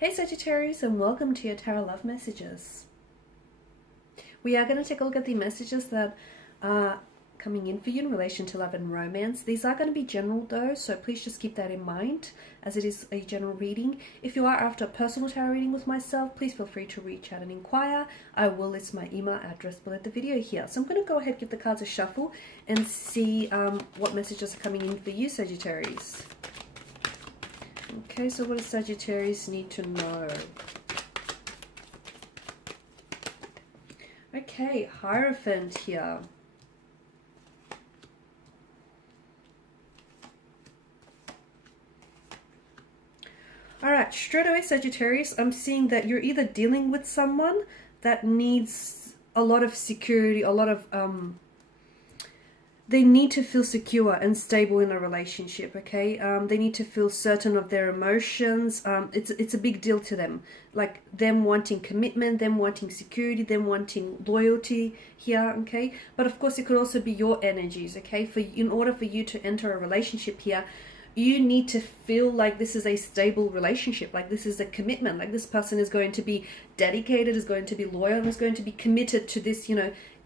Hey Sagittarius, and welcome to your Tarot Love Messages. We are going to take a look at the messages that are coming in for you in relation to love and romance. These are going to be general though, so please just keep that in mind as it is a general reading. If you are after a personal tarot reading with myself, please feel free to reach out and inquire. I will list my email address below the video here. So I'm going to go ahead, give the cards a shuffle and see what messages are coming in for you, Sagittarius. Okay, so what does Sagittarius need to know? Okay, Hierophant here. Alright, straight away Sagittarius, I'm seeing that you're either dealing with someone that needs a lot of security, a lot of they need to feel secure and stable in a relationship, okay? They need to feel certain of their emotions. It's a big deal to them. Like them wanting commitment, them wanting security, them wanting loyalty here, okay? But of course, it could also be your energies, okay? In order for you to enter a relationship here, you need to feel like this is a stable relationship, like this is a commitment, like this person is going to be dedicated, is going to be loyal, is going to be committed to this,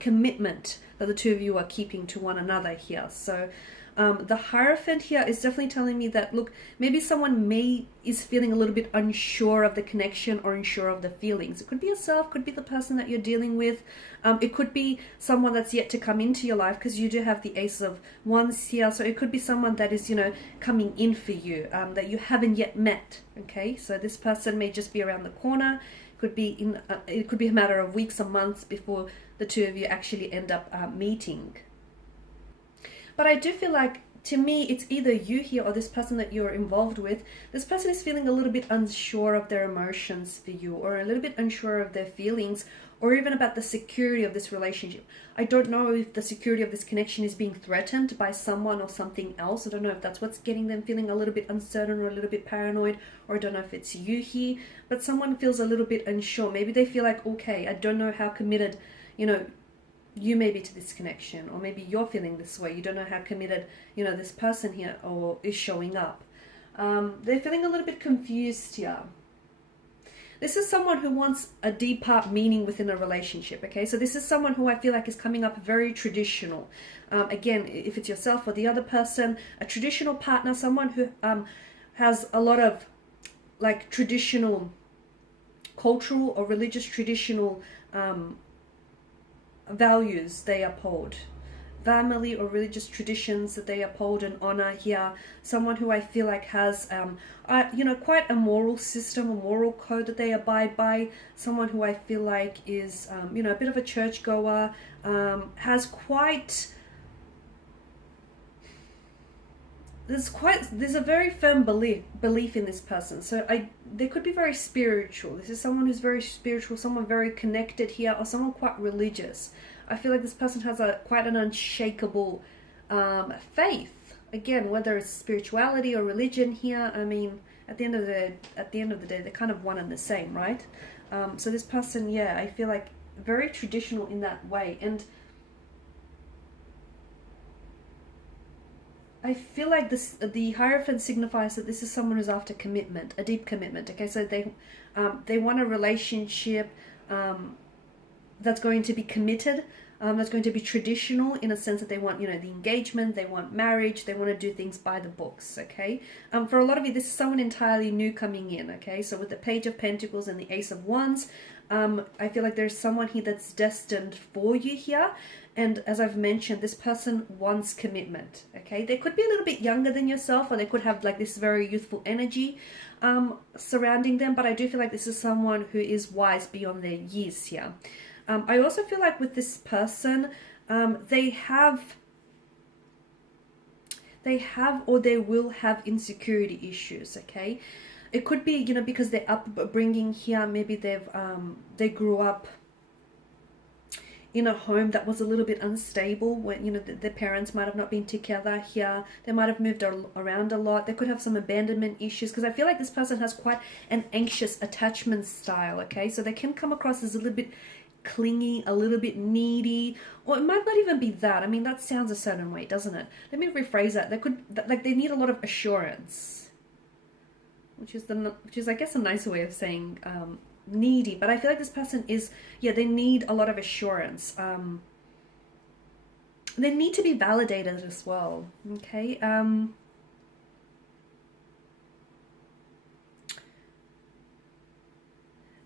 commitment that the two of you are keeping to one another here. So the Hierophant here is definitely telling me that, look, maybe someone is feeling a little bit unsure of the connection or unsure of the feelings. It could be yourself, could be the person that you're dealing with. It could be someone that's yet to come into your life, because you do have the Ace of Wands here. So it could be someone that is, coming in for you, that you haven't yet met. Okay, so this person may just be around the corner. It could be a matter of weeks or months before the two of you actually end up meeting. But I do feel like, to me, it's either you here or this person that you're involved with. This person is feeling a little bit unsure of their emotions for you, or a little bit unsure of their feelings, or even about the security of this relationship. I don't know if the security of this connection is being threatened by someone or something else. I don't know if that's what's getting them feeling a little bit uncertain or a little bit paranoid, or I don't know if it's you here, but someone feels a little bit unsure. Maybe they feel like, okay, I don't know how committed, you may be to this connection, or maybe you're feeling this way. You don't know how committed, this person here or is showing up. They're feeling a little bit confused here. This is someone who wants a deeper meaning within a relationship, okay? So this is someone who I feel like is coming up very traditional. Again, if it's yourself or the other person, a traditional partner, someone who has a lot of like traditional, cultural or religious traditional values they uphold, family or religious traditions that they uphold and honor here. Someone who I feel like has quite a moral system, a moral code that they abide by. Someone who I feel like is a bit of a churchgoer, has quite there's a very firm belief in this person. So they could be very spiritual. This is someone who's very spiritual, someone very connected here, or someone quite religious. I feel like this person has quite an unshakable faith. Again, whether it's spirituality or religion here, I mean, at the end of the day, they're kind of one and the same, right? So this person, yeah, I feel like very traditional in that way. And I feel like the Hierophant signifies that this is someone who's after commitment, a deep commitment. Okay, so they want a relationship that's going to be committed, that's going to be traditional in a sense that they want, the engagement, they want marriage, they want to do things by the books. Okay, for a lot of you, this is someone entirely new coming in. Okay, so with the Page of Pentacles and the Ace of Wands, I feel like there's someone here that's destined for you here. And as I've mentioned, this person wants commitment, okay? They could be a little bit younger than yourself, or they could have like this very youthful energy surrounding them, but I do feel like this is someone who is wise beyond their years here. I also feel like with this person, they have or they will have insecurity issues, okay? It could be, because their upbringing here, maybe they grew up in a home that was a little bit unstable, when their parents might have not been together here. They might have moved around a lot. They could have some abandonment issues, because I feel like this person has quite an anxious attachment style. Okay, so they can come across as a little bit clingy, a little bit needy, or it might not even be that. I mean, that sounds a certain way, doesn't it? Let me rephrase that. They need a lot of assurance. which is I guess a nicer way of saying needy. But I feel like this person is, yeah, they need a lot of assurance. They need to be validated as well. Okay.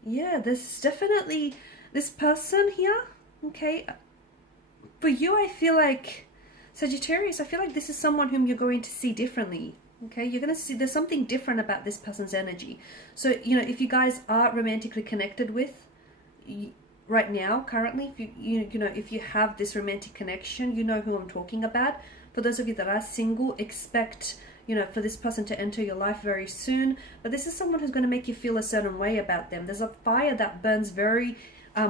Yeah, there's definitely this person here. Okay. For you, I feel like Sagittarius, I feel like this is someone whom you're going to see differently. Okay, you're going to see there's something different about this person's energy. So, you know, if you guys are romantically connected with right now, currently, if you know, if you have this romantic connection, you know who I'm talking about. For those of you that are single, expect, you know, for this person to enter your life very soon. But this is someone who's going to make you feel a certain way about them. There's a fire that burns very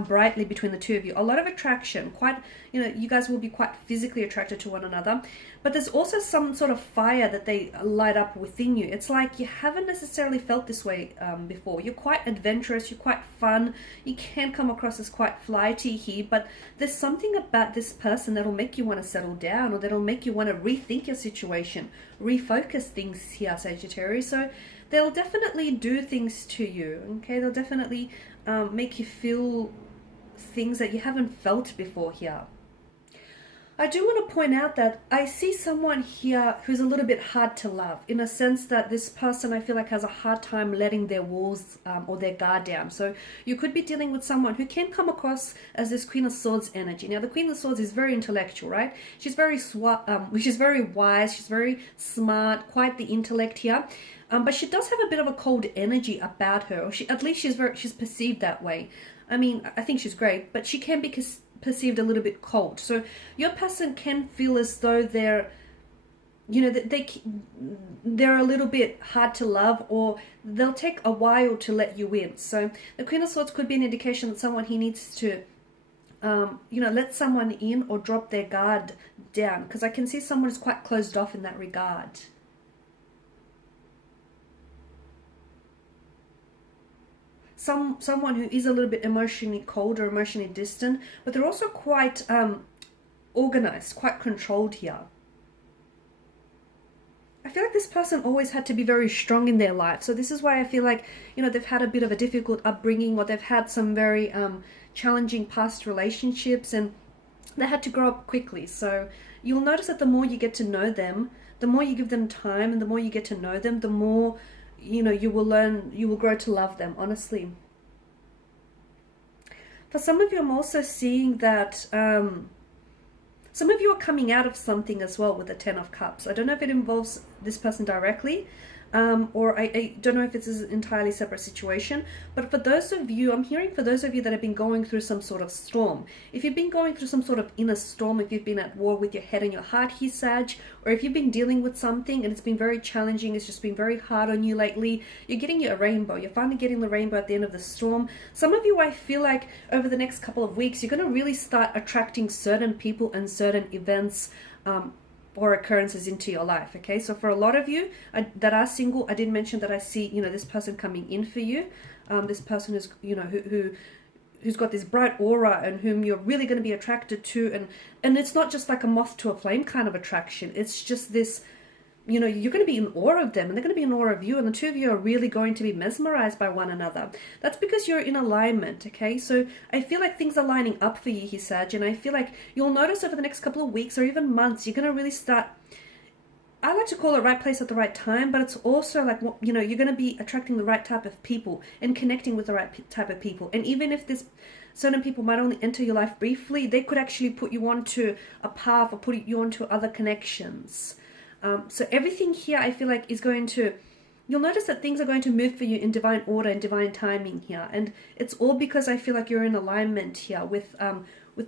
brightly between the two of you. A lot of attraction, quite, you know, you guys will be quite physically attracted to one another, but there's also some sort of fire that they light up within you. It's like you haven't necessarily felt this way before. You're quite adventurous, you're quite fun, you can come across as quite flighty here, but there's something about this person that'll make you want to settle down, or that'll make you want to rethink your situation, refocus things here, Sagittarius. So they'll definitely do things to you, okay? They'll definitely make you feel things that you haven't felt before here. I do want to point out that I see someone here who's a little bit hard to love, in a sense that this person, I feel like, has a hard time letting their walls or their guard down. So you could be dealing with someone who can come across as this Queen of Swords energy. Now, the Queen of Swords is very intellectual, right? She's very she's very wise, she's very smart, quite the intellect here. But she does have a bit of a cold energy about her, or at least she's perceived that way. I mean, I think she's great, but she can be perceived a little bit cold. So your person can feel as though they're, you know, they're a little bit hard to love, or they'll take a while to let you in. So the Queen of Swords could be an indication that someone, he needs to, you know, let someone in or drop their guard down, because I can see someone is quite closed off in that regard. Someone who is a little bit emotionally cold or emotionally distant, but they're also quite organized, quite controlled here. I feel like this person always had to be very strong in their life. So this is why I feel like, you know, they've had a bit of a difficult upbringing, or they've had some very challenging past relationships, and they had to grow up quickly. So you'll notice that the more you get to know them, the more you give them time, and the more you get to know them, the more, you know, you will grow to love them, honestly. For some of you, I'm also seeing that some of you are coming out of something as well with the Ten of Cups. I don't know if it involves this person directly, or I don't know if it's an entirely separate situation, but for those of you, I'm hearing for those of you that have been going through some sort of storm, if you've been going through some sort of inner storm, if you've been at war with your head and your heart here, Sag, or if you've been dealing with something and it's been very challenging, it's just been very hard on you lately, you're getting your rainbow, you're finally getting the rainbow at the end of the storm. Some of you, I feel like over the next couple of weeks, you're going to really start attracting certain people and certain events or occurrences into your life. Okay, so for a lot of you that are single, I did mention that I see, you know, this person coming in for you. This person is, you know, who's got this bright aura and whom you're really going to be attracted to, and it's not just like a moth to a flame kind of attraction. It's just this, you know, you're going to be in awe of them and they're going to be in awe of you, and the two of you are really going to be mesmerized by one another. That's because you're in alignment, okay? So I feel like things are lining up for you here, Sag, and I feel like you'll notice over the next couple of weeks or even months, you're going to really start, I like to call it right place at the right time, but it's also like, you know, you're going to be attracting the right type of people and connecting with the right type of people. And even if this certain people might only enter your life briefly, they could actually put you onto a path or put you onto other connections. So everything here, I feel like, is going to, you'll notice that things are going to move for you in divine order and divine timing here. And it's all because I feel like you're in alignment here with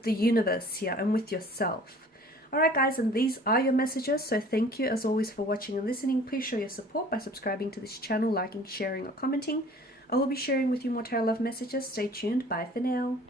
the universe here and with yourself. Alright guys, and these are your messages. So thank you as always for watching and listening. Please show your support by subscribing to this channel, liking, sharing or commenting. I will be sharing with you more tarot love messages. Stay tuned. Bye for now.